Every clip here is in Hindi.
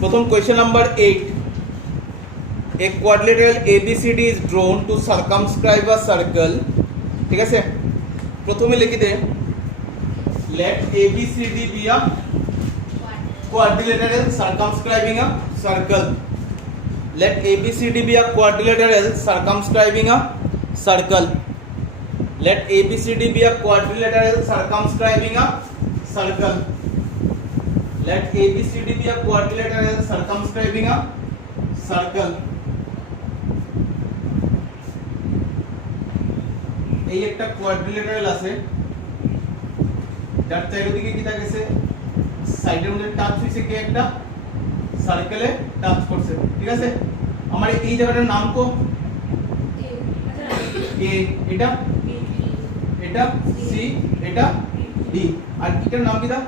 প্রথম question number 8, a quadrilateral ABCD is drawn to circumscribe a circle। ঠিক আছে, প্রথমে লিখি দে let ABCD be a quadrilateral circumscribing a circle। let ABCD be a quadrilateral circumscribing a circle। let ABCD be a quadrilateral circumscribing a circle। let ABCD be a quadrilateral circumscribing a circle। এই একটা কোয়াড্রিলেটারাল আছে যার চারিদিকে কি থাকছে, সাইডের মধ্যে টাচ হইছে কি একটা সার্কেলে টাচ করছে। ঠিক আছে, আমার এই জায়গাটার নাম কো এ, এটা এটা সি, এটা ডি, আর এটার নাম কি the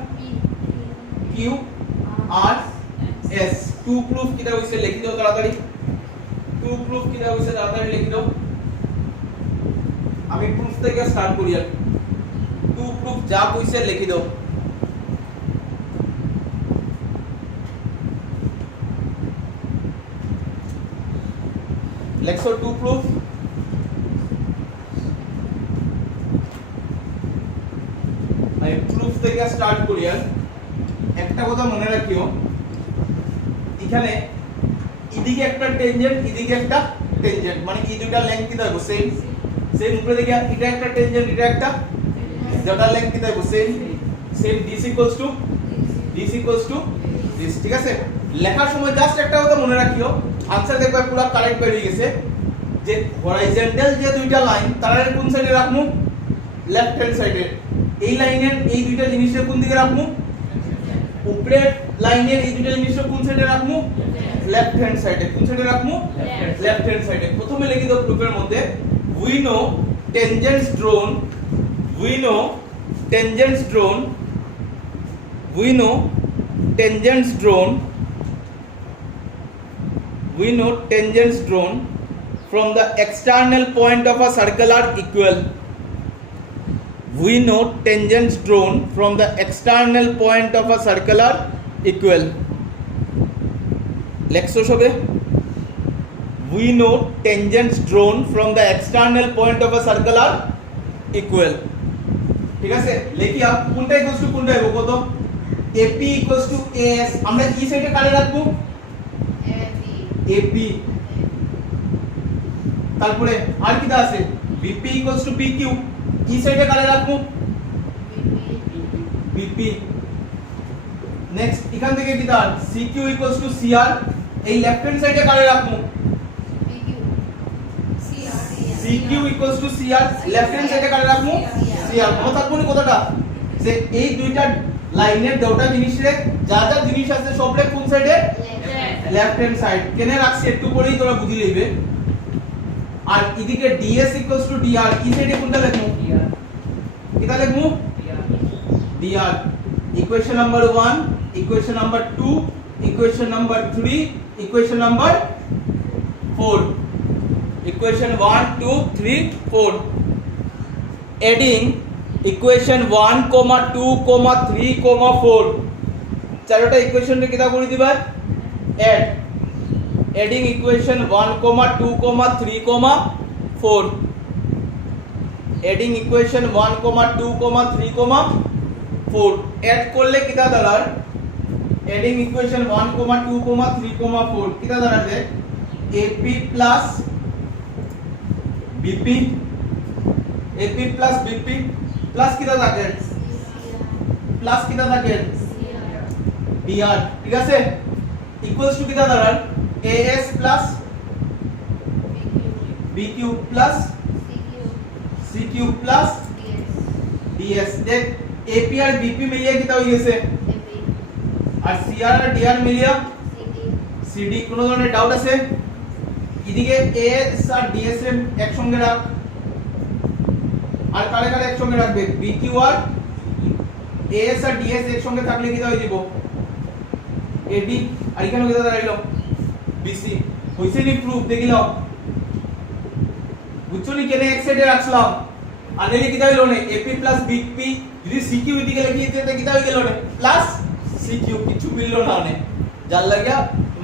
Q R S. To proof কিটা হইছে লিখি দাও তাড়াতাড়ি, টু প্রুফ কিটা হইছে তাড়াতাড়ি লিখি দাও। আমি প্রুফ থেকে স্টার্ট করি, আর টু প্রুফ যা কইছে লিখি দাও। লেখছো টু প্রুফ। আমি প্রুফ থেকে স্টার্ট করি। আর একটা কথা মনে রাখিও, এখানে এদিকে একটা টেনজেন্ট এদিকে একটা টেনজেন্ট, মানে এই দুটো লেংথ কি থাকবে সেম সেম। উপরে দিকে এটা একটা টেনজেন্ট এটা একটা, যেটা লেংথ কি থাকবে same same. This equals to this. ঠিক আছে, লেখার সময় জাস্ট একটা কথা মনে রাখিও, আনসার দেখবে পুরো কারেক্ট বেরিয়ে গেছে যে হরাইজন্টাল যে দুইটা লাইন তারা কোন সাইডে রাখমু, লেফট হ্যান্ড সাইডে। এই লাইনের এই দুইটা জিনিসের কোন দিকে রাখমু, উপরের লাইনের এই দুইটা জিনিসের কোন সাইডে রাখমু, লেফট হ্যান্ড সাইডে। কোন সাইডে রাখমু, লেফট হ্যান্ড সাইডে। প্রথমে লিখি দাও প্রুফের মধ্যে we know tangents drawn we know tangents drawn we know tangents drawn we know tangents drawn from the external point of a circle are equal। we know tangents drawn from the external point of a circle are equal। লেখছো সবে we know tangents drawn from the external point of a circle are equal। ঠিক আছে, লিখি আপ কোনটা ইকুয়ালস টু কোনটা হবে কত, AP ইকুয়ালস টু AS। আমরা কি সাইডে কারে রাখবো, AP। তারপরে আর কিটা আছে, BP ইকুয়ালস টু PQ। কি সাইডে কারে রাখবো, BP। নেক্সট এখান থেকে কিটা CQ ইকুয়ালস টু CR। এই লেফট হ্যান্ড সাইডে কারে রাখবো, CQ equals to CR। Left hand সাইডে কারে রাখমু, CR। মনে থাকবো নি কথাটা যে এই দুইটা লাইনের দুটো জিনিসের যা যা জিনিস আছে সবরে কোন সাইডে, লেফট হ্যান্ড সাইড। কেনে রাখছি একটু পরেই তোরা বুঝি লইবে। আর এদিকে DS equals to DR। এই সাইডে কোনটা লিখমু, কিটা লিখমু, DR। Equation number 1, equation number 2, equation number 3, equation number 4। equation 1 2 3 4 adding equation 1 2 3 4 চারটা ইকুয়েশন রে কিটা করে দিবা, add adding equation 1 2 3 4 adding equation 1 2 3 4 add করলে কিটা দাঁড়ায়, adding equation 1 2 3 4 কিটা দাঁড়াবে, AP plus BP AP plus BP plus কিটা থাকে, প্লাস কিটা থাকে DR। ঠিক আছে, ইকুয়ালস টু কিটা দাঁড়ায়, AS plus BQ plus CQ plus DS। দেখ AP আর BP মিলিয়ে কিটা হয়ে গেছে, আর CR আর DR মিলিয়ে CD। কোন ধরনের ডাউট আছে, এদিকে AS আর DS এর একসঙ্গে রাখ, আর কারে কারে একসঙ্গে রাখবে, BQ আর AS আর DS একসঙ্গে থাকলে কি হয়ে যাব, AD। আর এখানে কি দাঁড়াইলো, BC। হইছে নি প্রুফ দেখিলাম, বুঝছো নি কেন এক সাইডে রাখলাম। আর নেলে কি হইলো না, AP প্লাস BP যদি CQ এদিকে লিখে দিতে কি হয়ে গেল না, প্লাস CQ। কিছু মিললো না, যার লাগিয়া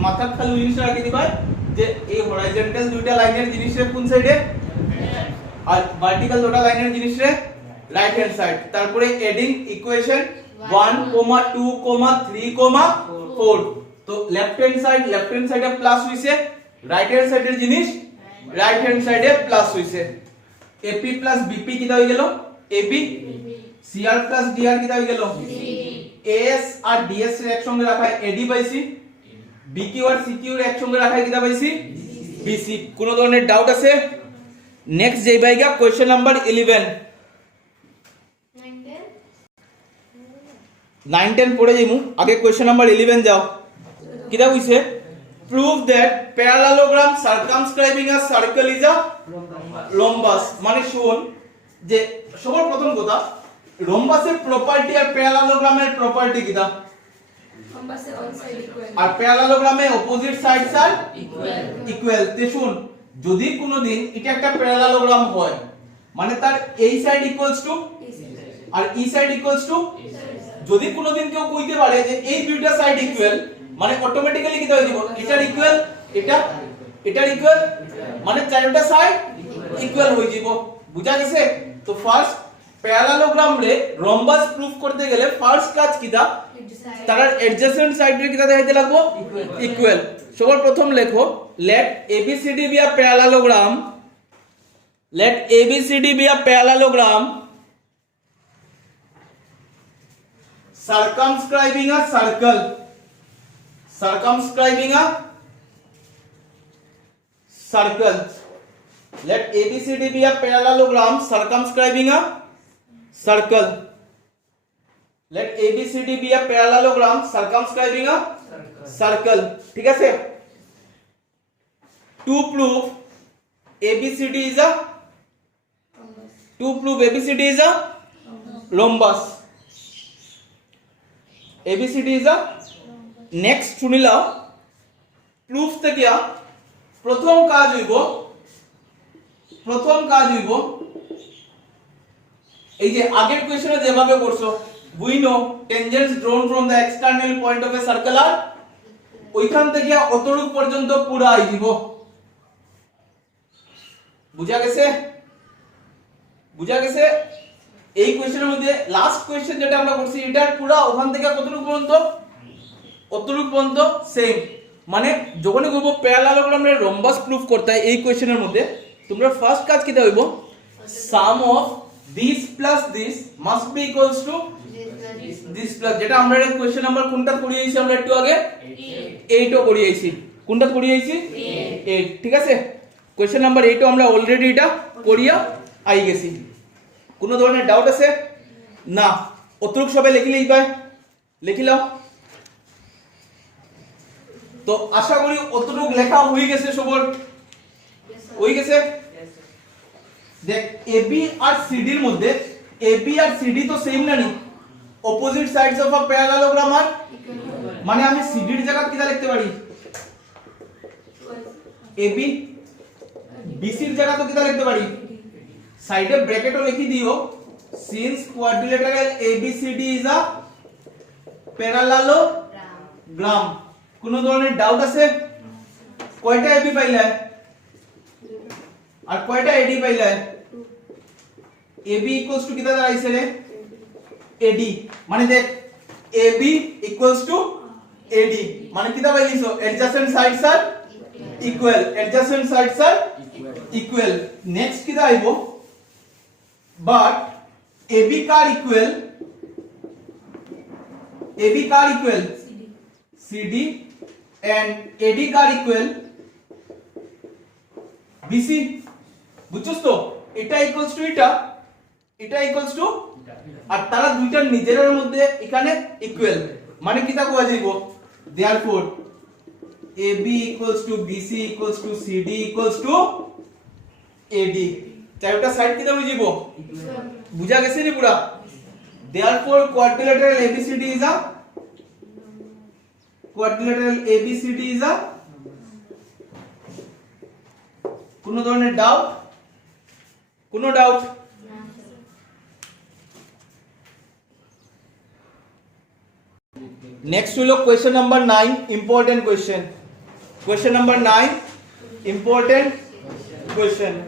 মাথা খালি জিনিসটা রাখি দিবা যে এই হরাইজন্টাল দুইটা লাইনের জিনিসের কোন সাইডে আর ভার্টিক্যাল দুটো লাইনের জিনিসের রাইট হ্যান্ড সাইড। তারপরে এডিং ইকুয়েশন 1, 2, 3, 4 তো লেফট হ্যান্ড সাইডে প্লাস হইছে, রাইট হ্যান্ড সাইডের জিনিস রাইট হ্যান্ড সাইডে প্লাস হইছে। এপি প্লাস বিপি কিটা হই গেল এবি, সিআর প্লাস ডিআর কিটা হই গেল এস আর ডিএস এর একসঙ্গে রাখা এডি পাইছি, বিকিউ আর সিকিউ এর একসঙ্গে রাখা কিটা পাইছি বিসি। কোন ধরনের ডাউট আছে? নেক্সট যেই বাইগা কোশ্চেন নাম্বার 11 9 10 পড়ে যাইমু, আগে কোশ্চেন নাম্বার 11 যাও। কিটা কইছে? Prove that parallelogram circumscribing a circle is a rhombus. মানে শুন যে সবার প্রথম কথা রোম্বাসের প্রপার্টি আর প্যারালালোগ্রামের প্রপার্টি কিটা? রোম্বাসের all side equal R প্যারালালোগ্রামে opposite sides are equal. তে শুন যদি কোনোদিন এটা একটা প্যারালালোগ্রাম হয় মানে তার এই সাইড ইকুয়ালস টু আর ই সাইড ইকুয়ালস টু, যদি কোনোদিন কেউ কইতে পারে যে এই দুইটা সাইড ইকুয়াল মানে অটোমেটিক্যালি কি হয়ে যাব এটার ইকুয়াল এটার ইকুয়াল মানে চারটা সাইড ইকুয়াল হয়ে যাব। বুঝা গেছে? তো ফার্স্ট প্যারালালোগ্রাম রে রোম্বাস প্রুফ করতে গেলে ফার্স্ট কাজ কিটা তার অ্যাডজেসেন্ট সাইড রে কিটা দেখাইতে লাগবো ইকুয়াল। সবার প্রথম লেখো let ABCD be a parallelogram, let ABCD be a parallelogram circumscribing a circle, circumscribing a circle. Let ABCD be a parallelogram circumscribing a circle. Let ABCD be a parallelogram circumscribing a circle. ঠিক আছে? To prove ABCD is a rhombus. ABCD is a next শুনিলাও প্রুফ থেকে প্রথম কাজ হইব এই যে আগের কোশ্চেনে যেভাবে করছো we know tangents drawn from the external point of a circle are ওইখান থেকে অতটুকু পর্যন্ত পুরা আইব। বুঝা গেছে? এই কোশ্চেনের মধ্যে লাস্ট কোশ্চেন যেটা আমরা করছি এটার পুরা ওখান থেকে কতটুকু পর্যন্ত সেম। মানে যখনই করব প্যারালালোগ্রামের রোম্বাস প্রুফ করতে হয় এই কোশ্চেনের মধ্যে তোমরা ফার্স্ট কাজ কিটা হইব sum of this plus this must be equals to this plus, যেটা আমরা এই কোশ্চেন নাম্বার কোনটা করিয়েছি আমরা একটু আগে 8 ও করিয়েছি। কোনটা করিয়েছি 8। ঠিক আছে? কোশ্চেন নাম্বার 8 আমরা অলরেডি এটা করিয়া আই গেছি। কোনো ধরনের ডাউট আছে? না, অতটুকু সবাই লিখলেই পায়, লিখিলাম। তো আশা করি অতটুকু লেখা হয়ে গেছে সবার, হয়ে গেছে। দেখ এবি আর সিডি এর মধ্যে এবি আর সিডি তো সেম না নি, অপোজিট সাইডস অফ আ প্যারালালোগ্রাম আর মানে আমি সিডি এর জায়গা কিটা লিখতে পারি এবি, বিসি এর জায়গা তো কিটা লিখতে পারি সাইডে ব্র্যাকেটও লিখি দিও since quadrilateral ABCD is a parallelogram. কোন ধরনের ডাউট আছে? কয়টা এবি পাইলা আর কয়টা এডি পাইলা? এবি ইকুয়ালস টু কিটা দাঁড়াইছে রে এডি, মানে দেখ এবি ইকুয়ালস টু এডি মানে কিটা পাইলিছো adjacent sides are equal, adjacent sides are equal. Next কিটা আইবো but AB car equal CD and AD car equal BC। বুঝছস তো? এটা ইকুয়ালস টু এটা ইকুয়ালস টু আর তারা দুইটার নিজের মধ্যে এখানে ইকুয়াল, মানে কিটা কোয়া যাইব therefore AB equals to BC equals to CD equals to AD। চারটা সাইড কিটা হয়ে যাব বুঝা গেছে নি পুরা? therefore quadrilateral ABCD is a কোন ধরনের ডাউট? কোনো ডাউট? नेक्स्ट হলো question number 9 important question question number 9 important question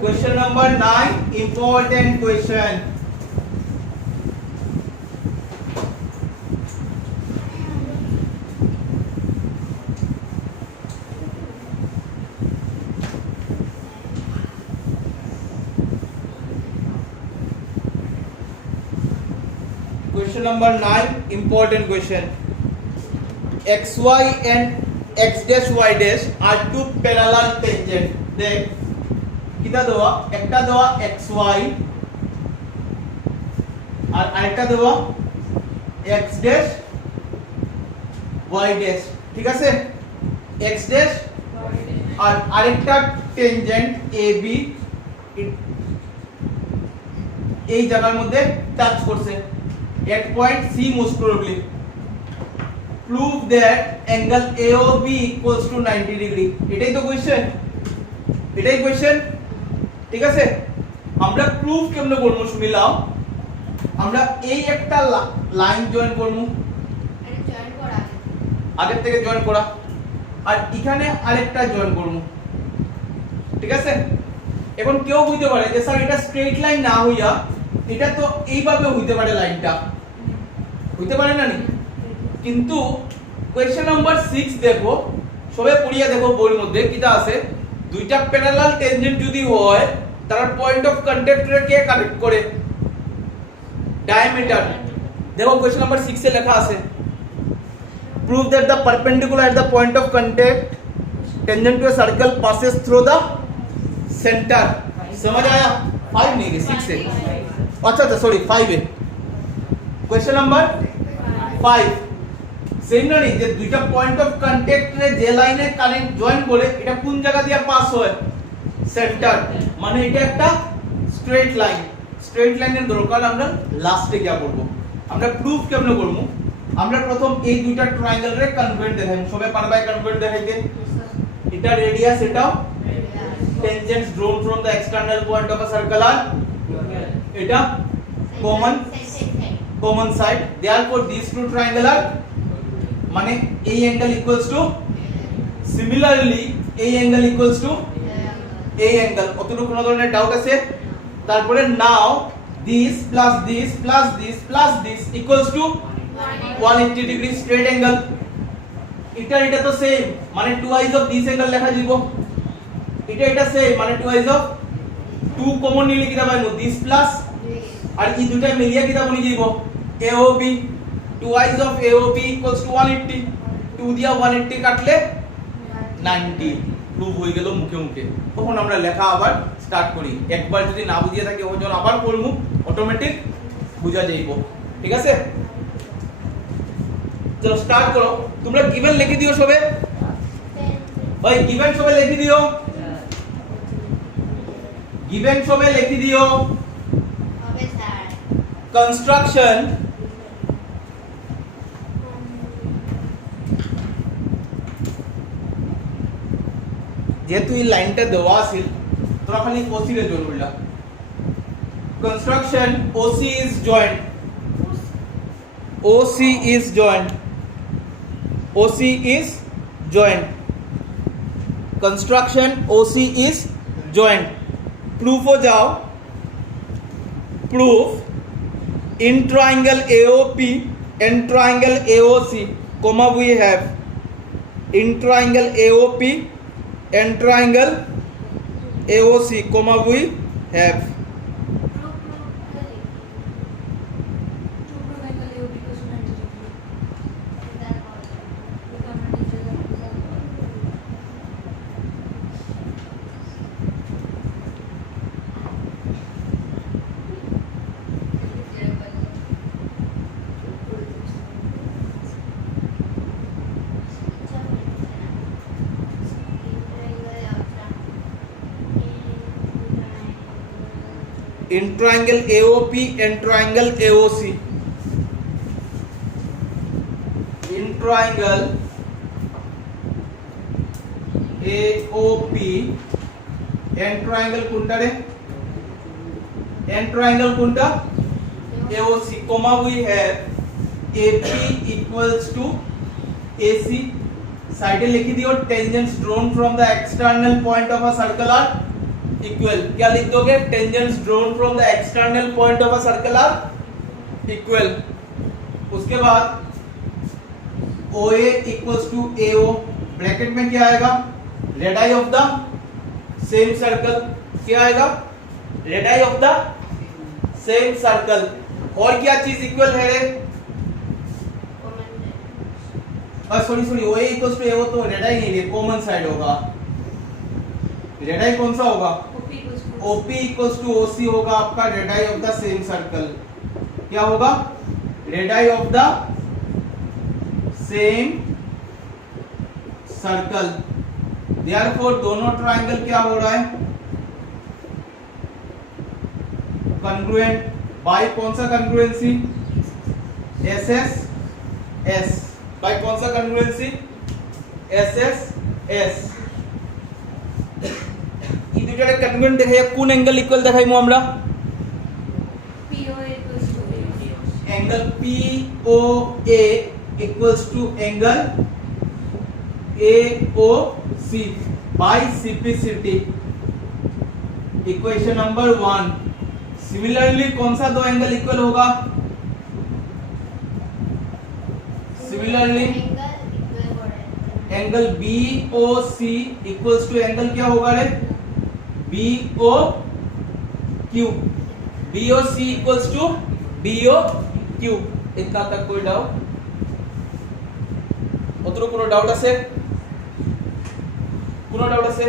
question number 9 important question Question number 9 important question. XY and X dash Y dash are two parallel tangent. দেখ কিটা দেওয়া একটা দেওয়া XY আর আরেকটা দেওয়া X dash Y dash ঠিক আছে X dash আর আরেকটা টেনজেন্ট AB এই জায়গার মধ্যে টাচ করছে at point C most probably prove that angle AOB equals to 90 degree এটাই তো কোশ্চেন এটাই কোশ্চেন ঠিক আছে আমরা প্রুফ কেমনে করব শুনিলাম আমরা এই একটা লাইন জয়েন করব এটা জয়েন করা আগের থেকে জয়েন করা আর এখানে আরেকটা জয়েন করব ঠিক আছে এখন কেউ বুঝতে পারে যে স্যার এটা স্ট্রেট লাইন না হইয়া এটা তো এইভাবে হইতে পারে লাইনটা হইতে পারে না নি কিন্তু কোশ্চেন নাম্বার 6 দেখো সবে পড়িয়া দেখো বইয়ের মধ্যে কিটা আছে দুইটা প্যারালাল টেনজেন্ট যদি হয় তার পয়েন্ট অফ কন্টাক্ট রে কে কানেক্ট করে ডায়ামিটার দেখো কোশ্চেন নাম্বার 6 এ লেখা আছে prove that the perpendicular at the point of contact tangent to a circle passes through the centre समझ आया 5 नहीं 6 है अच्छा अच्छा सॉरी 5 है क्वेश्चन नंबर 5 সেম না নি যে দুইটা পয়েন্ট অফ কন্টাক্ট রে যে লাইনে কানেক্ট জয়েন করে এটা কোন জায়গা দিয়ে পাস হয় সেন্টার মানে এটা একটা স্ট্রেট লাইনের দরকার আমরা লাস্টে কি করব আমরা প্রুফ কেমনে করব আমরা প্রথম এই দুইটা ট্রায়াঙ্গেল রে কনভার্ট দেখাইম সবে পারবাই কনভার্ট দেখাইতে এটা রেডিয়াস এটা tangents drawn from the external point of a circle are এটা common side therefore these two triangle are মানে এই angle equals to similarly এই angle equals to এই angle অতটুকু কোনো ধরনের ডাউট আছে তারপরে now this plus this plus this plus this equals to 180 degree straight angle এটা তো সেম মানে twice of this angle লেখা দিব এটা সেম মানে twice of 2 কমন নিলে কিটা পাইবো this plus আর এই দুটো মিলিয়ে কিটা বনি যাইব AOB twice of AOB equals to 180 2 দিয়া 180 কাটলে 90 প্রুফ হয়ে গেল মুখে মুখে তখন আমরা লেখা আবার স্টার্ট করি একবার যদি না বুঝিয়ে থাকে ওজন আবার করব অটোমেটিক বুঝা যাইব ঠিক আছে चलो स्टार्ट करो তোমরা गिवन লিখে দিও সবে ভাই गिवन সবে লিখে দিও गिवन সবে লিখে দিও হবে স্যার কনস্ট্রাকশন যেহেতু এই লাইনটা দেওয়া আছে তোরা খালি ওসি রে জয়েন করলা construction OC is joint OC is joined OC is joined construction OC is joined proof हो जाओ proof in triangle AOP and triangle AOC comma we have in triangle AOP and triangle AOC comma we have in triangle AOP and triangle AOC in triangle AOP in triangle कोनटा रे एन ट्रायंगल कोनटा AOC comma we have AP equals to AC साइडें लिखी दी और tangents drawn from the external point of a circle are equal क्या लिख दोगे tangents drawn from the external point of a circle are equal उसके बाद OA equals to AO bracket में क्या आएगा radii of the same circle क्या आएगा radii of the same circle और क्या चीज इक्वल है रे sorry OA equals to AO तो रेडाई नहीं रे कॉमन साइड होगा रेडाई कौन सा होगा OP इक्वल्स टू OC होगा आपका radii of the same circle क्या होगा radii of the same circle therefore दोनों ट्रायंगल क्या हो रहा है कॉन्ग्रुएंट बाय कौन सा कॉन्ग्रुएंसी SSS बाय कौन सा कॉन्ग्रुएंसी SSS এই দুটারে কনগ্রুয়েন্ট দেখাই কোন অ্যাঙ্গেল ইকুয়াল দেখাইমু আমরা angle POA equals to angle AOC by CPCT equation number 1 similarly कौन सा दो एंगल इक्वल होगा similarly angle BOC equals to angle क्या होगा रे BOQ BOC equals to BOQ इतना तक कोई डाउट অতটুকু কোনো ডাউট আছে কোনো ডাউট আছে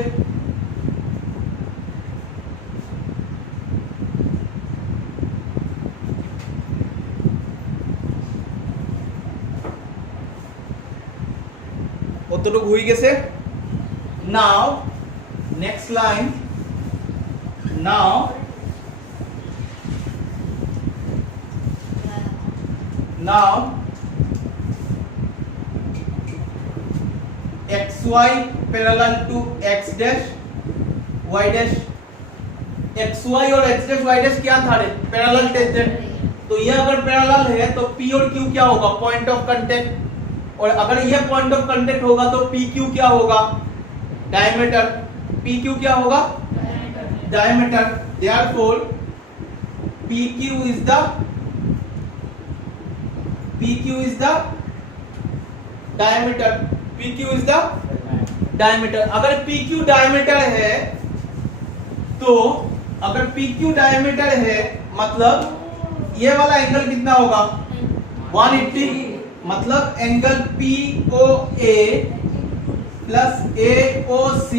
অতটুকু হয়ে গেছে নাও next line now now xy parallel to x dash y dash xy और x dash y dash क्या था रे पैरेलल टेंजेंट तो ये अगर पैरेलल है तो p और q क्या होगा पॉइंट ऑफ कांटेक्ट और अगर ये पॉइंट ऑफ कांटेक्ट होगा तो pq क्या होगा डायमीटर pq क्या होगा diameter therefore pq is the diameter PQ is the diameter अगर PQ डायमीटर है तो अगर PQ डायमीटर है मतलब ये वाला एंगल कितना होगा 180 मतलब angle POA plus AOC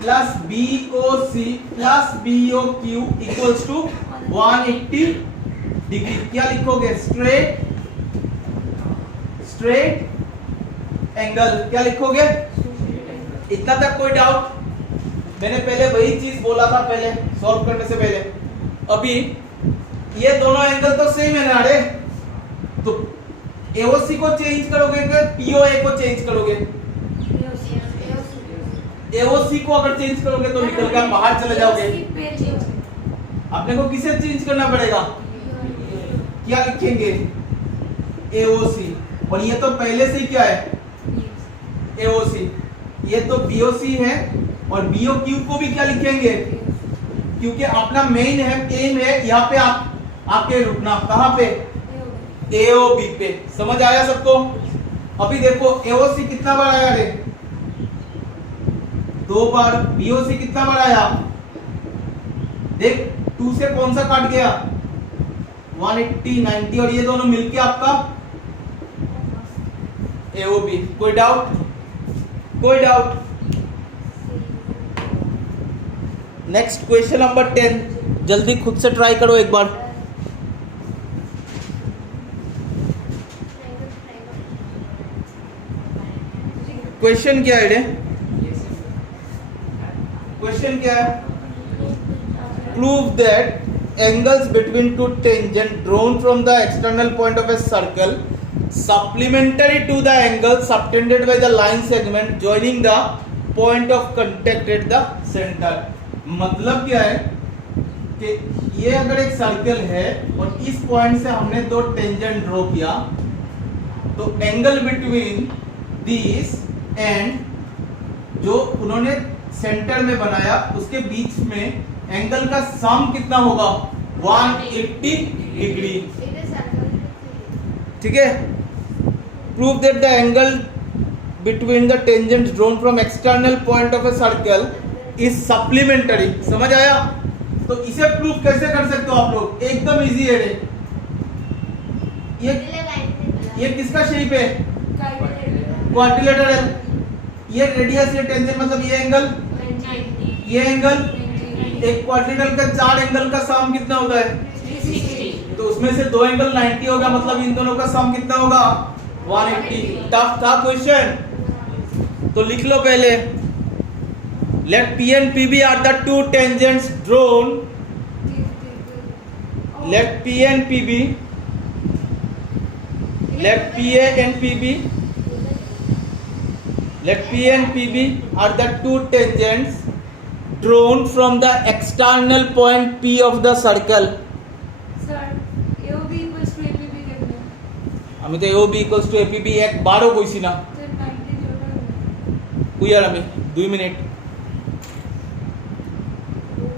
plus BOC plus BOQ equals to 180 degree क्या लिखोगे स्ट्रेट एंगल क्या लिखोगे इतना तक कोई डाउट मैंने पहले वही चीज बोला था पहले सॉल्व करने से पहले अभी ये दोनों एंगल तो सेम है ना रे तो AOC को चेंज करोगे कि POA को चेंज करोगे AOC को अगर चेंज करोगे तो निकल कर बाहर चले जाओगे अपने को किसे चेंज करना पड़ेगा क्या लिखेंगे AOC और ये तो पहले से ही क्या है AOC ये तो BOC है और BOQ को भी क्या लिखेंगे क्योंकि अपना मेन है एम है यहाँ पे आपके रुकना कहाँ पे AOB पे समझ आया सबको अभी देखो AOC कितना बार आया रे 2 बार BOC कितना बार आया देख 2 से कौन सा काट गया 180 90 और ये दोनों मिलके आपका AOB कोई डाउट नेक्स्ट क्वेश्चन नंबर 10 जल्दी खुद से ट्राई करो एक बार क्वेश्चन क्या है क्वेश्चन क्या है prove that angles between two tangent drawn from the external point of a circle supplementary to the angle subtended by the line segment joining the point of contact at the center मतलब क्या है कि ये अगर एक सर्कल है और इस पॉइंट से हमने दो टेंजेंट ड्रॉ किया, तो एंगल बिटवीन दिस एंड जो उन्होंने सेंटर में बनाया उसके बीच में एंगल का सम कितना होगा? 180 डिग्री। इधर सर्कल ठीक है। Prove that the angle between the tangents drawn from external point of a circle is supplementary. समझ आया? तो इसे प्रूव कैसे कर सकते हो आप लोग? एकदम इजी है रे। ये किसका शेप है? क्वाड्रिलेटरल। ये रेडियस, ये टेंजेंट, मतलब ये एंगल, ये एंगल। एक क्वाड्रिलेटरल का 4 एंगल का सम कितना होता है? 360। तो उसमें से 2 एंगल 90 होगा, मतलब इन दोनों का सम कितना होगा? 180। टफ था क्वेश्चन, तो लिख लो पहले। Let P and PB are the two tangents drawn. Let P and PB, let PA and PB, let P and PB are the two tangents drawn from the external point P of the circle. আমি তো AOB equals to APB একবারও কইছি না। কইয়ার আমি 2 minute.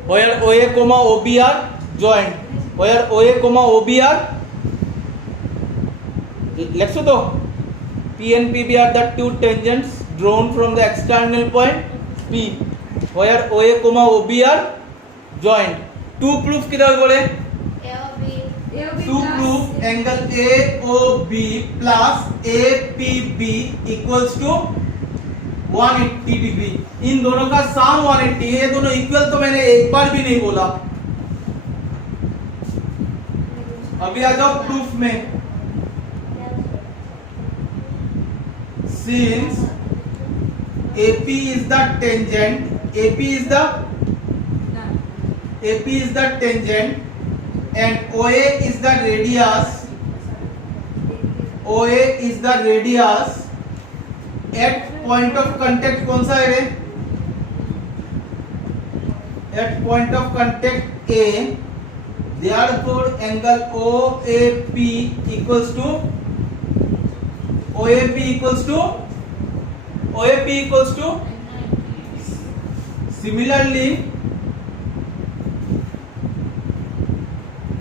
where OA, OB are joined, where OA, OB are, লেখছো তো? P and PB are the two tangents drawn from the external point P where OA, OB are joined. To prove किधर बोले? To prove angle AOB plus APB equals to 180 डिग्री। इन दोनों का सम 180। ये दोनों इक्वल तो मैंने एक बार भी नहीं बोला। अभी आ जाओ प्रूफ में। Since AP is the tangent, AP is the tangent and OA is the radius, OA is the radius at point of contact कौन सा है रे? At point of contact A, therefore angle OAP equals to similarly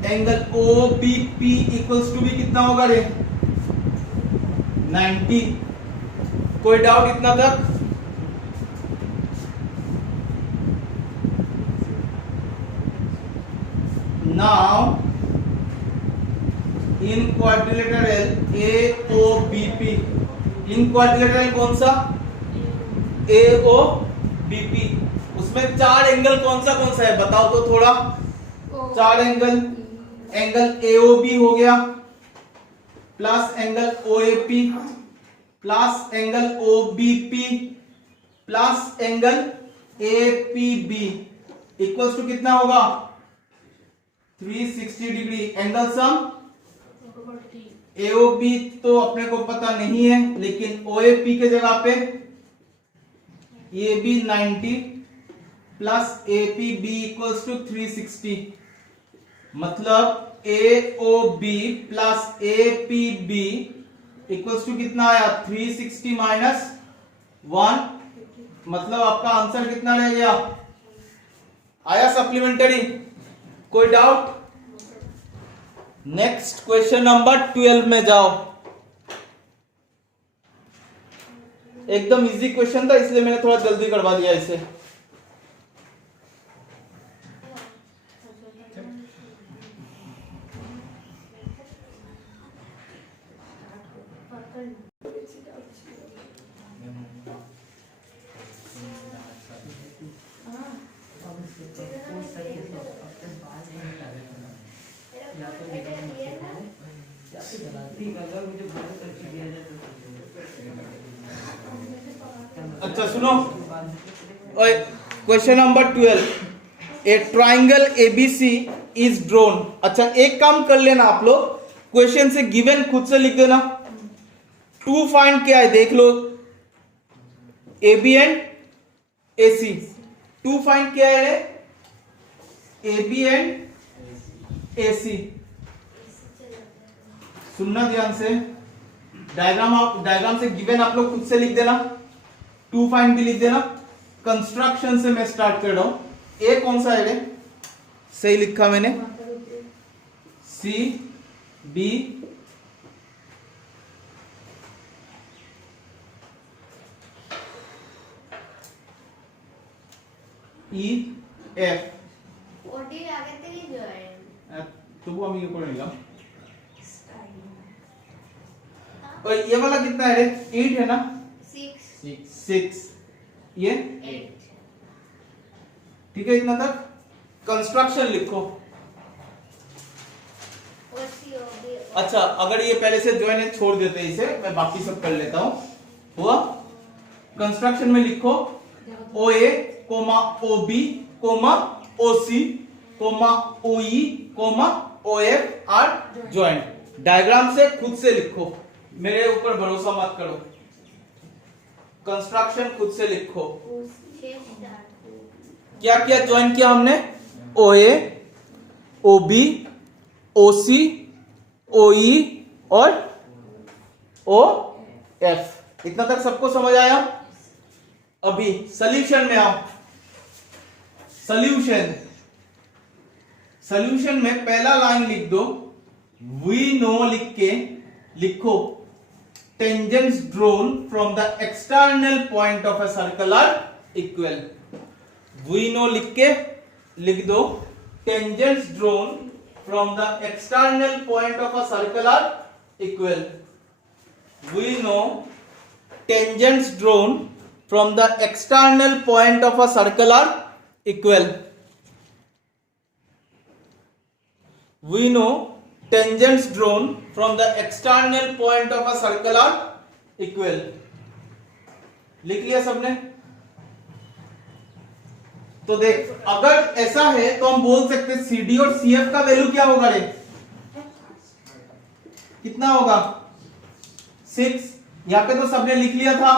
angle OBP equals to भी कितना होगा रे? 90। कोई डाउट इतना तक? Now in quadrilateral AOBP, in quadrilateral कौन सा? AOBP, उसमें 4 एंगल कौन सा है बताओ तो थोड़ा। 4 एंगल AOB हो गया, plus angle OAP, plus angle OBP, plus angle APB equals to कितना होगा? 360 डिग्री। एंगल सम AOB तो अपने को पता नहीं है, लेकिन OAP के जगह पे AB 90 plus APB equals to 360, मतलब AOB plus APB equals to कितना आया? 360 माइनस 1, मतलब आपका आंसर कितना रह गया? आया सप्लीमेंटरी? कोई डाउट? नेक्स्ट क्वेश्चन नंबर 12 में जाओ। एकदम इजी क्वेश्चन था, इसलिए मैंने थोड़ा जल्दी करवा दिया इसे। अच्छा सुनो, question number 12, A triangle ABC is drawn. अच्छा एक काम कर लेना आप लोग, क्वेश्चन से गिवन खुद से लिख देना। टू फाइंड क्या है देख लो, AB and AC। To find क्या है? AB and AC। सुनना ध्यान से, डायग्राम से गिवन आप लोग खुद से लिख देना, टू फाइंड भी लिख देना। कंस्ट्रक्शन से मैं स्टार्ट कर रहा हूं। ए कौन सा है, सही लिखा मैंने, C B E F। ওটি আগে থেকেই জয়েন। তবু আমি করে নিলাম। और ये वाला कितना है, 8 है ना, 6 ये 8। ठीक है, इतना तक। कंस्ट्रक्शन लिखो। अच्छा, अगर ये पहले से ज्वाइन है छोड़ देते हैं इसे, मैं बाकी सब कर लेता हूं। हुआ? कंस्ट्रक्शन में लिखो OA, OB, OC, OE, OF are joined. Diagram से खुद से लिखो, मेरे ऊपर भरोसा मत करो। कंस्ट्रक्शन खुद से लिखो। क्या क्या ज्वाइन किया हमने, OA, OB, OC, OE और OF। इतना तक सबको समझ आया? अभी सॉल्यूशन में आओ। सॉल्यूशन में पहला लाइन लिख दो, वी नो लिख के लिखो tangents drawn from the external point of a circle are equal. We know लिख के लिख दो tangents drawn from the external point of a circle are equal. We know tangents drawn from the external point of a circle are equal. We know tangents drawn from the external point of a circle are equal। लिख लिया सबने? तो देख, अगर ऐसा है तो हम बोल सकते हैं CD और CF का वैल्यू क्या होगा रे? कितना होगा? 6। यहां पे तो सबने लिख लिया था।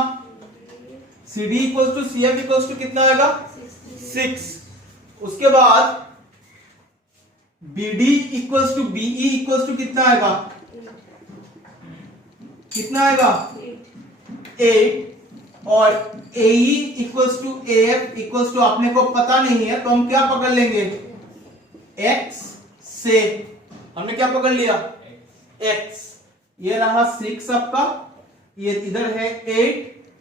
CD equals to CF equals to कितना आएगा? 6। उसके बाद BD equals to BE equals to कितना आएगा? कितना आएगा? 8। और AE equals to AF equals to आपने को पता नहीं है तो हम क्या पकड़ लेंगे? X से। हमने क्या पकड़ लिया? X। ये रहा 6 आपका, ये इधर है 8,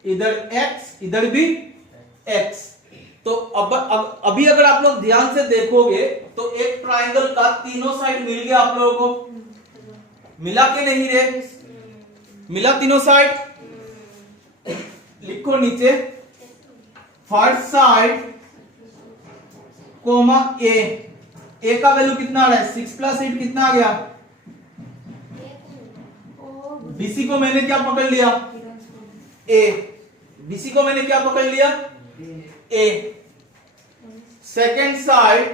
इधर X, इधर भी X। तो अब अभी अगर आप लोग ध्यान से देखोगे तो एक ट्रायंगल का तीनों साइड मिल गया आप लोगों को। मिला कि नहीं रे? मिला तीनों साइड। लिखो नीचे फर्स्ट साइड कोमा ए का वैल्यू कितना आ रहा है? 6 + 8 कितना आ गया? BC को मैंने क्या पकड़ लिया? A। BC को मैंने क्या पकड़ लिया? A। सेकेंड साइड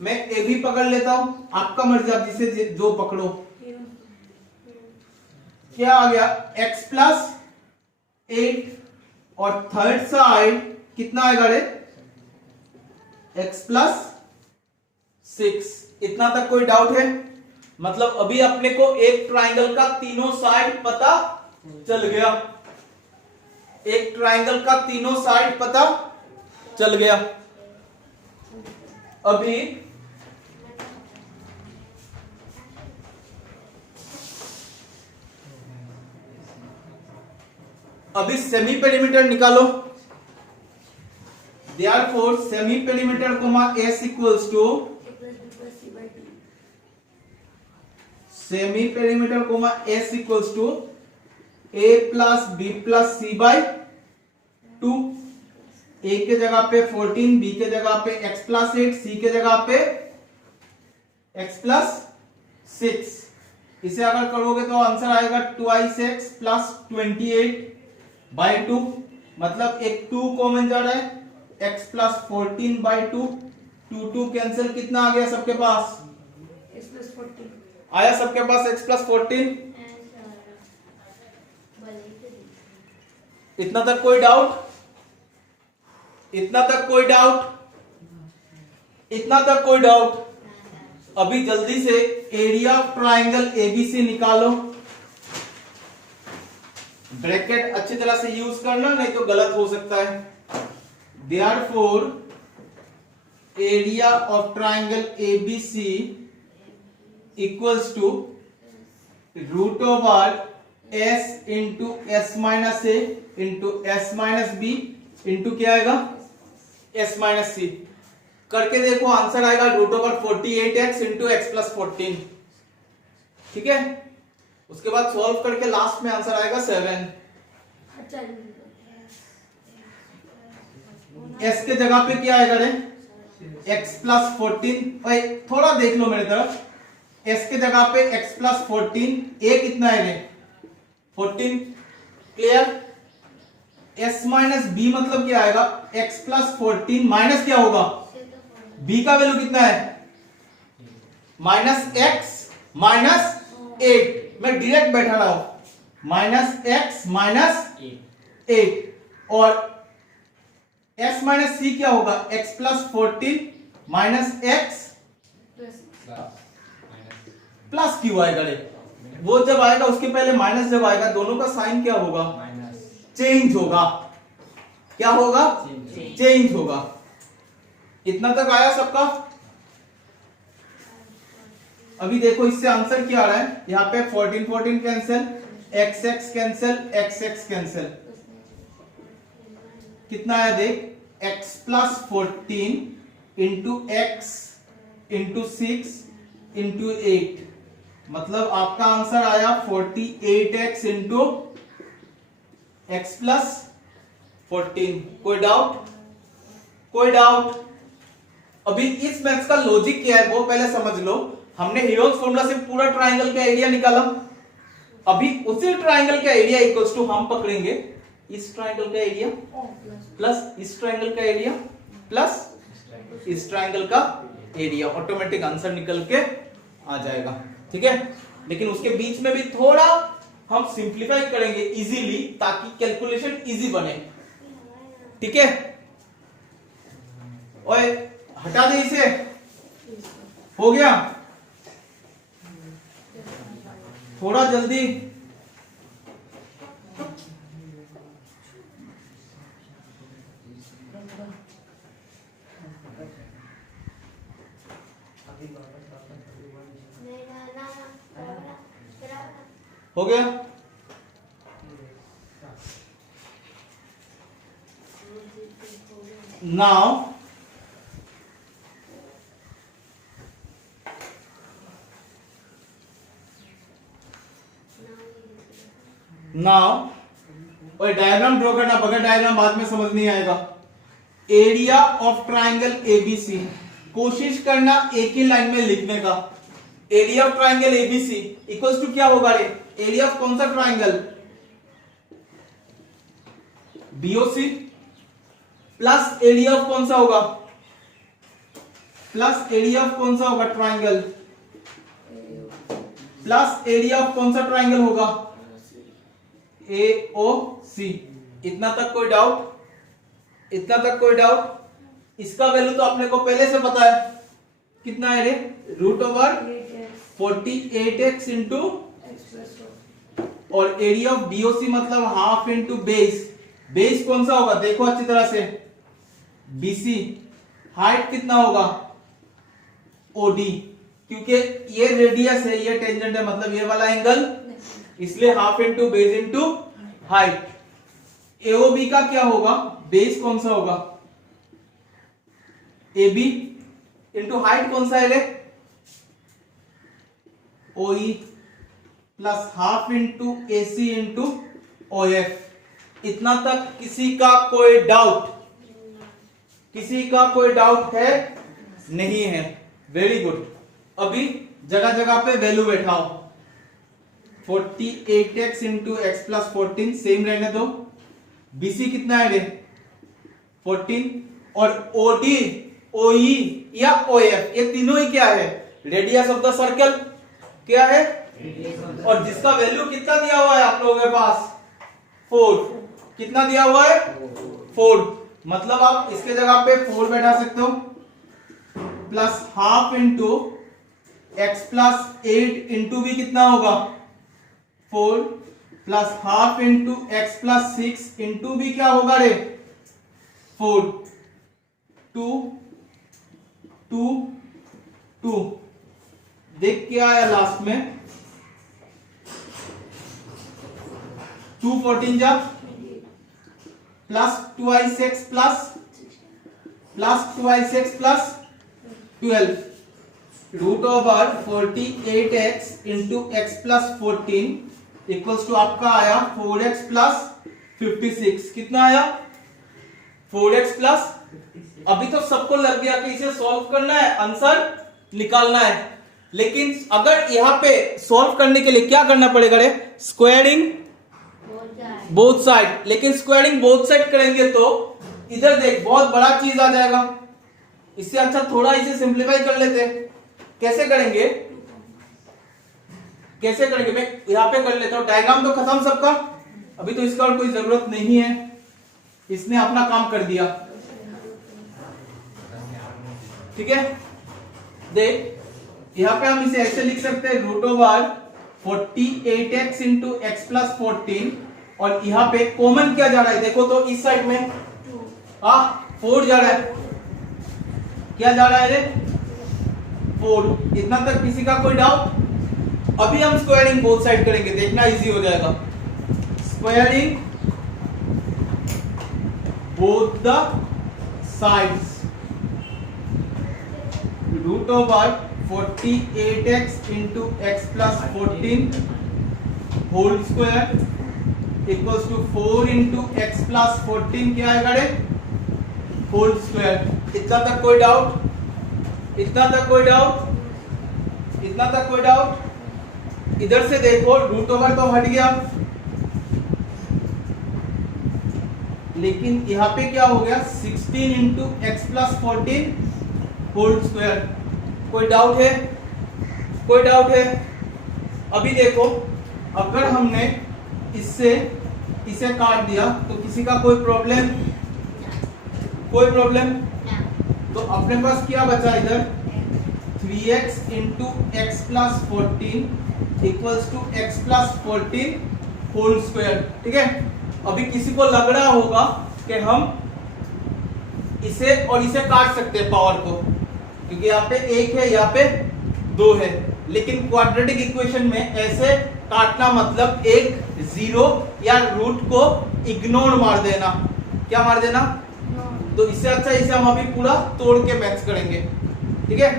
में A भी पकड़ लेता हूं, आपका मर्जी, आप जिसे जो पकड़ो। क्या आ गया? X + 8। और थर्ड साइड कितना आएगा रे? X + 6। इतना तक कोई डाउट है? मतलब अभी अपने को एक ट्रायंगल का तीनों साइड पता चल गया। एक ट्रायंगल का तीनों साइड पता चल गया। अभी सेमी पेरीमीटर निकालो। Therefore semi perimeter comma S equals to, semi perimeter comma S equals to A + B + C/2। A के जगह पे 14, B के जगह पे X + 8, C के जगह पे X + 6। इसे अगर करोगे तो आंसर आएगा 2x + 28/2। मतलब एक 2 कॉमन जा रहा है, x + 14/2। 2 कैंसिल, कितना आ गया सबके पास? x + 14 आया सबके पास x + 14। इतना तक कोई डाउट? इतना तक कोई डाउट? इतना तक कोई डाउट? अभी जल्दी से एरिया ऑफ ट्राइंगल एबीसी निकालो। ब्रैकेट अच्छी तरह से यूज करना, नहीं तो गलत हो सकता है। Therefore area of triangle ABC equals to root over S into S minus A into S minus B into क्या आएगा, एस माइनस सी। करके देखो आंसर आएगा root over 48x into x plus 14। ठीक है, उसके बाद सॉल्व करके लास्ट में आंसर आएगा 7। एस के जगह पे क्या आएगा रे, एक्स प्लस 14। भाई थोड़ा देख लो मेरी तरफ, एस के जगह पे एक्स प्लस 14, ए कितना है रे 14। क्लियर? एस माइनस बी मतलब क्या आएगा, एक्स प्लस 14 माइनस क्या होगा, बी का वैल्यू कितना है, माइनस एक्स माइनस 8। मैं डायरेक्ट बैठा रहा हूं, माइनस एक्स माइनस 8 और एक्स माइनस सी क्या होगा, x plus 14 minus x plus Q आएगा रे। वो जब आएगा उसके पहले माइनस जब आएगा, दोनों का साइन क्या होगा, चेंज होगा। क्या होगा, चेंज होगा। इतना तक आया सबका? अभी देखो इससे आंसर क्या आ रहा है, यहां पे 14 14 cancel, x x cancel, x x cancel. कितना आया देख, x plus 14 into x into 6 into 8, मतलब आपका आंसर आया 48x इंटू एक्स प्लस 14। कोई डाउट? कोई डाउट? अभी इस मैथ्स का लॉजिक क्या है वो पहले समझ लो। हमने हीरोज फॉर्मूला से पूरा ट्राइंगल का एरिया निकाला। अभी उसी ट्राइंगल का एरिया इक्वल्स टू हम पकड़ेंगे इस ट्राइंगल का एरिया प्लस इस ट्राइंगल का एरिया प्लस इस ट्राइंगल का एरिया। ऑटोमेटिक आंसर निकल के आ जाएगा। ठीक है, लेकिन उसके बीच में भी थोड़ा हम सिंप्लीफाई करेंगे इजीली, ताकि कैलकुलेशन इजी बने। ठीक है, ओए हटा दे इसे। हो गया? थोड़ा जल्दी। हो गया? नाउ और डायग्राम ड्रॉ करना, बगैर डायग्राम बाद में समझ नहीं आएगा। एरिया ऑफ ट्राइंगल एबीसी, कोशिश करना एक ही लाइन में लिखने का। Area of triangle ABC equals to क्या होगा रे, एरिया ऑफ कौन सा triangle, BOC plus area of कौन सा होगा, प्लस एरिया ऑफ कौन सा होगा ट्राइंगल, प्लस एरिया ऑफ कौन सा ट्राइंगल होगा, एओसी। इतना तक कोई डाउट? इतना तक कोई डाउट? इसका वैल्यू तो आपने को पहले से पता है, कितना है रे, रूट ओवर 48x इंटू, और एरिया ऑफ बीओसी मतलब हाफ इंटू बेस। बेस कौन सा होगा देखो अच्छी तरह से, बीसी। हाइट कितना होगा, ओडी, क्योंकि ये रेडियस है, ये टेंजेंट है, मतलब ये वाला एंगल, इसलिए half into base into height. AOB का क्या होगा, बेस कौन सा होगा, एबी इंटू हाइट कौन सा है रे, ओई, plus half into AC into of. इतना तक किसी का कोई डाउट? किसी का कोई डाउट है? नहीं है, वेरी गुड। अभी जगह जगह पे वैल्यू बैठाओ। 48x into x plus 14 same रहने दो। बीसी कितना है रे, 14, और ओडी, ओई या ओएफ, ये तीनों ही क्या है, रेडियस ऑफ द सर्कल। क्या है, और जिसका वैल्यू कितना दिया हुआ है आप लोगों के पास, 4। कितना दिया हुआ है, 4। मतलब आप इसके जगह पे 4 बैठा सकते हो। Plus half into x plus 8 into भी कितना होगा 4 plus half into x plus 6 into भी क्या होगा रे 4 2 2 2 देख क्या आया लास्ट में 2 14 जा plus 2x plus 2x plus 12 root over 48x into x plus 14 equals to आपका आया 4x प्लस 56 कितना आया 4x प्लस अभी तो सबको लग गया कि इसे सॉल्व करना है आंसर निकालना है लेकिन अगर यहाँ पे सॉल्व करने के लिए क्या करना पड़ेगा रे स्क्वायरिंग बोथ साइड लेकिन स्क्वायरिंग बोथ साइड करेंगे तो इधर देख बहुत बड़ा चीज आ जाएगा इससे अच्छा थोड़ा इसे सिंप्लीफाई कर लेते कैसे करेंगे मैं यहाँ पे कर लेता हूँ डायग्राम तो खत्म सबका अभी तो इसका और कोई जरूरत नहीं है इसने अपना काम कर दिया ठीक है देख यहाँ पे हम इसे ऐसे लिख सकते हैं root over 48x into x plus 14 और यहाँ पे कॉमन क्या जा रहा है देखो तो इस साइड में 4 जा रहा है क्या जा रहा है रे 4 इतना तक किसी का कोई डाउट अभी हम स्क्वायरिंग बोथ साइड करेंगे देखना इजी हो जाएगा squaring both the sides root over 48x into x plus 14 whole square equals to 4 into x plus 14 क्या आएगा रे होल स्क्वायर इतना तक कोई डाउट इधर से देखो रूट ओवर तो हट गया लेकिन यहाँ पे क्या हो गया 16 into x plus 14 whole square कोई डाउट है अभी देखो अगर हमने इसे काट दिया तो किसी का कोई प्रॉब्लम तो अपने पास क्या बचा इधर 3x into x plus 14 equals to x plus 14 whole square ठीक है अभी किसी को लग रहा होगा कि हम इसे और इसे काट सकते हैं पावर को क्योंकि यहाँ पे 1 है यहाँ पे 2 है लेकिन क्वाड्रेटिक इक्वेशन में ऐसे काटना मतलब एक जीरो या रूट को इग्नोर मार देना क्या मार देना तो इससे अच्छा इसे हम अभी पूरा तोड़ के मैच करेंगे ठीक है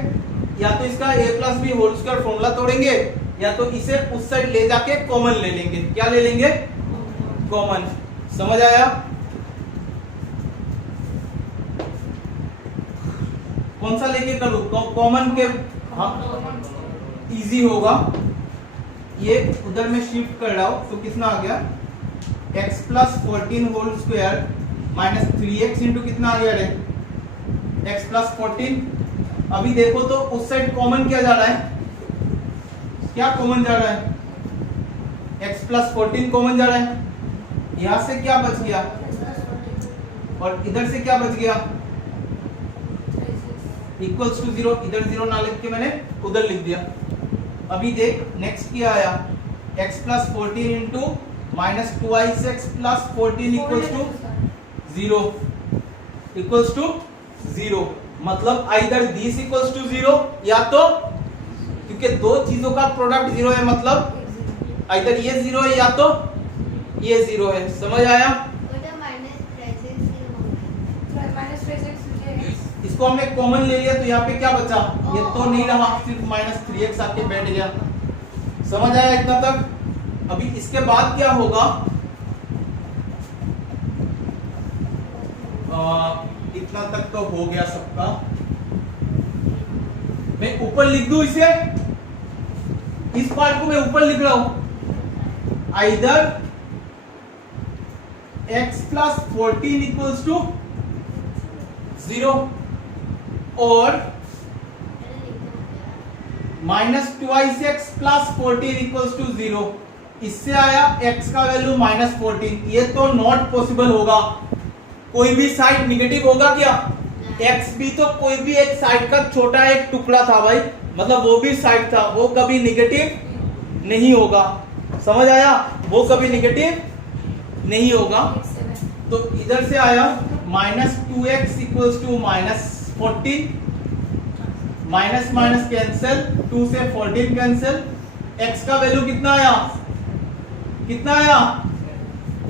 या तो इसका a plus B whole square formula तोड़ेंगे या तो इसे उस साइड ले जाके कॉमन ले लेंगे क्या ले लेंगे कॉमन समझ आया कौन सा लेके करूं कॉमन के इजी होगा ये उधर में शिफ्ट कर रहा हूं तो कितना आ गया x plus 14 whole square minus 3x into कितना आ गया रे x प्लस 14 अभी देखो तो उस साइड कॉमन क्या जा रहा है क्या कॉमन जा रहा है x प्लस 14 कॉमन जा रहा है यहां से क्या बच गया और इधर से क्या बच गया इक्वल्स टू 0 इधर 0 ना लिख के मैंने उधर लिख दिया अभी देख नेक्स्ट क्या आया x plus 14 into minus 2x plus 14 equals to 0 मतलब आइदर दिस इक्वल्स टू 0 या तो क्योंकि दो चीजों का प्रोडक्ट 0 है मतलब आइदर ये 0 है या तो ये 0 है समझ आया इसको हमने कॉमन ले लिया तो यहाँ पे क्या बचा ये तो नहीं रहा सिर्फ माइनस 3x आके बैठ गया समझ आया इतना तक अभी इसके बाद क्या होगा इतना तक तो हो गया सबका मैं ऊपर लिख दूं इसे इस पार्ट को मैं ऊपर लिख रहा हूं either x plus 14 equals to 0 और minus 2x plus 14 equals to 0 इससे आया x का वैल्यू माइनस 14 ये तो नॉट पॉसिबल होगा कोई भी साइड निगेटिव होगा क्या एक्स भी तो कोई भी एक साइड का छोटा एक टुकड़ा था भाई, मतलब वो भी साइड था, वो कभी निगेटिव नहीं होगा। समझ आया? वो कभी निगेटिव नहीं होगा। तो इधर से आया -2x equals to -14, minus minus cancel, 2 से 14 कैंसिल। x का वैल्यू कितना आया? कितना आया?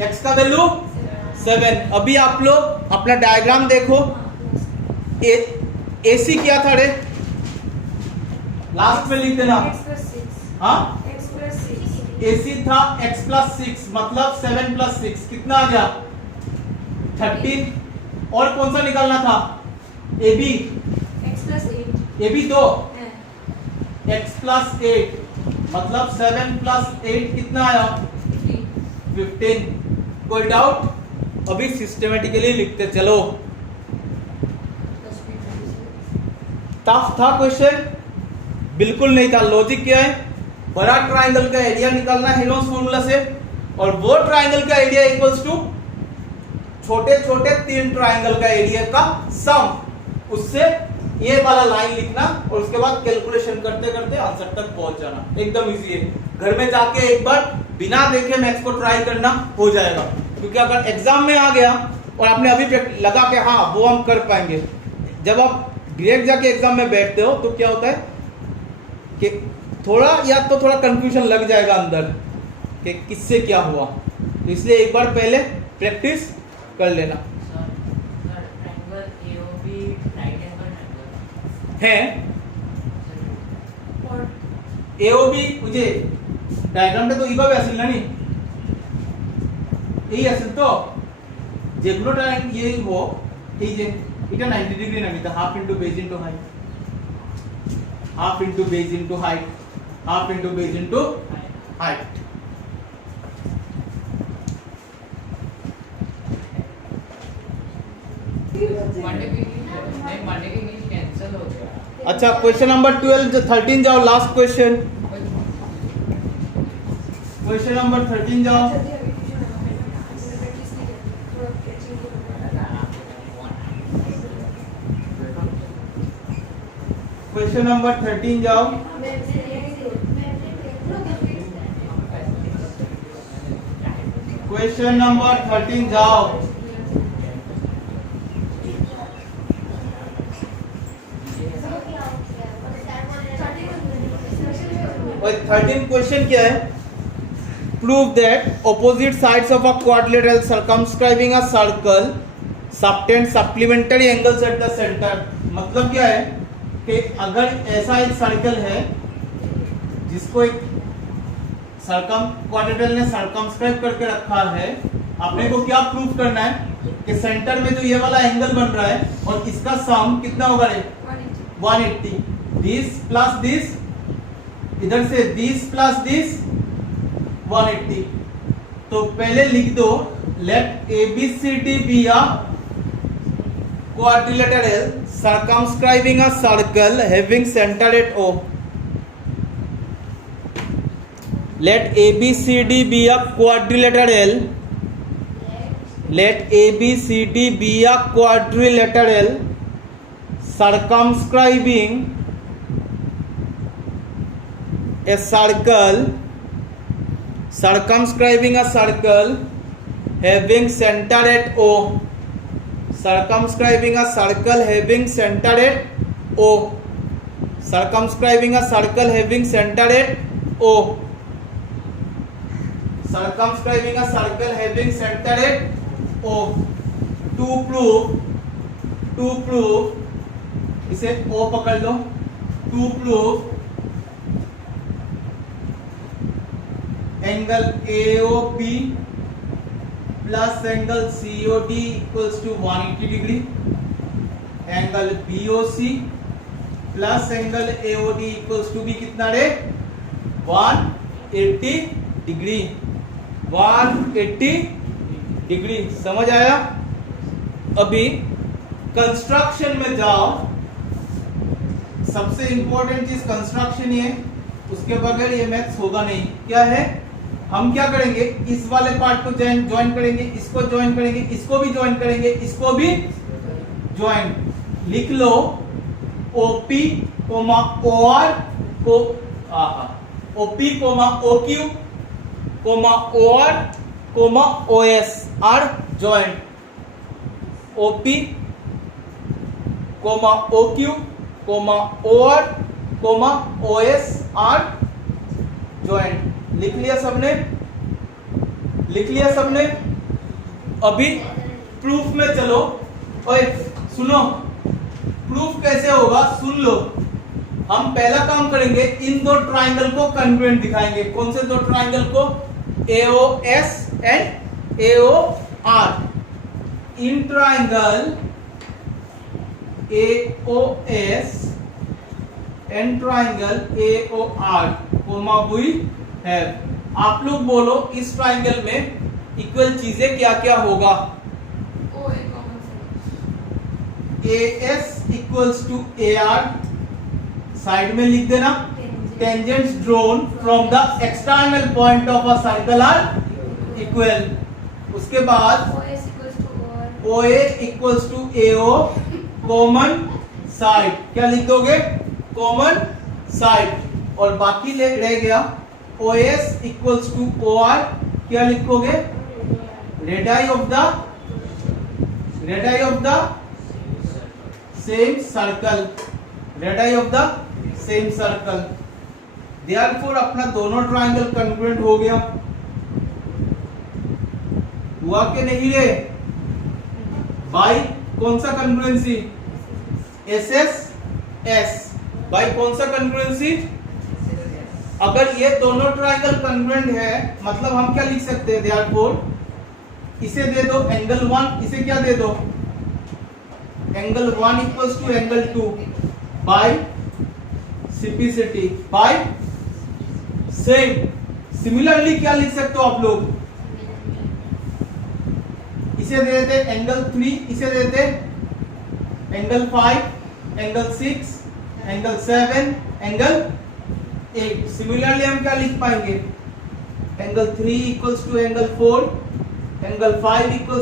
x का वैल्यू 7। अभी आप लोग अपना डायग्राम देखो, AC क्या था रे? लास्ट में लिख देना। हाँ, AC था x प्लस 6, मतलब 7 प्लस 6 कितना आ गया? 13। और कौन सा निकालना था? AB। AB 2, x प्लस 8 मतलब 7 प्लस 8 कितना आया? 15। कोई डाउट? अभी सिस्टमेटिकली लिखते चलो। टफ था क्वेश्चन? बिल्कुल नहीं था। लॉजिक क्या है? बड़ा ट्राइंगल का एरिया निकालना है हेलोस फॉर्मूला से, और वो ट्राइंगल का एरिया इक्वल्स टू छोटे छोटे 3 ट्राइंगल का एरिया का सम। उससे ये वाला लाइन लिखना और उसके बाद कैलकुलेशन करते करते आंसर तक पहुंच जाना। एकदम इजी है। घर में जाके एक बार बिना देखे मैथ्स को ट्राई करना, हो जाएगा। क्योंकि अगर एग्जाम में आ गया और आपने अभी लगा के हाँ वो हम कर पाएंगे, जब आप डायरेक्ट जाके एग्जाम में बैठते हो तो क्या होता है कि थोड़ा कंफ्यूजन लग जाएगा अंदर कि किससे क्या हुआ। तो इसलिए एक बार पहले प्रैक्टिस कर लेना है। AOB म्हणजे डायग्रामটা তো এইভাবে আসিল না নি, এই আসিল তো যেগুলো এই হো এই যে এটা 90 ডিগ্রি না নিতে, half into base into height, half into base into height, half into base into height. अच्छा, क्वेश्चन नंबर 13 जाओ। लास्ट क्वेश्चन, क्वेश्चन नंबर 13 जाओ। क्वेश्चन नंबर 13 जाओ। क्वेश्चन नंबर 13 जाओ। और 13 क्वेश्चन क्या है? Prove that opposite sides of a quadrilateral circumscribing a circle subtend supplementary angles at the centre. मतलब क्या है कि अगर ऐसा एक सर्कल है जिसको एक क्वाड्रिलेटरल ने सर्कमस्क्राइब करके रखा है, आपने को क्या प्रूव करना है कि सेंटर में जो ये वाला एंगल बन रहा है और इसका सम कितना होगा रे? 180। दिस प्लस दिस, इधर से दिस प्लस दिस 180। तो पहले लिख दो let ABCD be a quadrilateral circumscribing a circle having center at O. Let ABCD be a quadrilateral. Let ABCD be a quadrilateral circumscribing a circle having center at O. Circumscribing a circle having center at O. Circumscribing a circle having center at O. Circumscribing a circle having center at O. To prove इसे O पकड़ लो। To prove angle AOP plus angle COD equals to 180 degree, angle BOC plus angle AOD equals to भी कितना रे? 180 डिग्री। 180 डिग्री। समझ आया? अभी कंस्ट्रक्शन में जाओ। सबसे इंपॉर्टेंट चीज कंस्ट्रक्शन ही है, उसके बगैर ये मैथ्स होगा नहीं। क्या है? हम क्या करेंगे? इस वाले पार्ट को ज्वाइन करेंगे, इसको ज्वाइन करेंगे, इसको भी ज्वाइन करेंगे, इसको भी ज्वाइन। लिख लो OP कोमा OR को OP comma OQ comma OR comma OS are joined. OP comma OQ comma OR comma OS are joined. लिख लिया सबने? लिख लिया सबने? अभी प्रूफ में चलो. ओए सुनो, प्रूफ कैसे होगा सुन लो. हम पहला काम करेंगे, इन दो ट्राइंगल को कॉन्ग्रुएंट दिखाएंगे. कौन से दो ट्राइंगल को? AOS and AOR. In triangle AOS and triangle AOR comma we have. आप लोग बोलो इस ट्राइंगल में इक्वल चीजें क्या क्या होगा? AS equals to AR, side में लिख देना. Tangents drawn from the external point of a circle are equal. उसके बाद OA equals to AO, common side. क्या लिख दोगे? Common side. और बाकी रह गया OS इक्वल्स टू OR. क्या लिखोगे? Radius of the same circle. Radius of the same circle. Therefore अपना दोनों ट्राइंगल कॉन्ग्रुएंट हो गया. हुआ कि नहीं रे? बाय कौन सा कॉन्ग्रुएंसी? SSS. बाय कौन सा कॉन्ग्रुएंसी? अगर ये दोनों ट्राइंगल कॉन्ग्रुएंट है मतलब हम क्या लिख सकते हैं? देयरफॉर इसे दे दो एंगल 1, इसे क्या दे दो? Angle 1 equals to angle 2 by simplicity by same. Similarly क्या लिख सकते हो आप लोग? इसे दे देते एंगल 3, इसे दे देते angle 5, angle 6, angle 7, angle 8. Similarly हम क्या लिख पाएंगे? Angle 3 equals to angle 4, angle 5 equals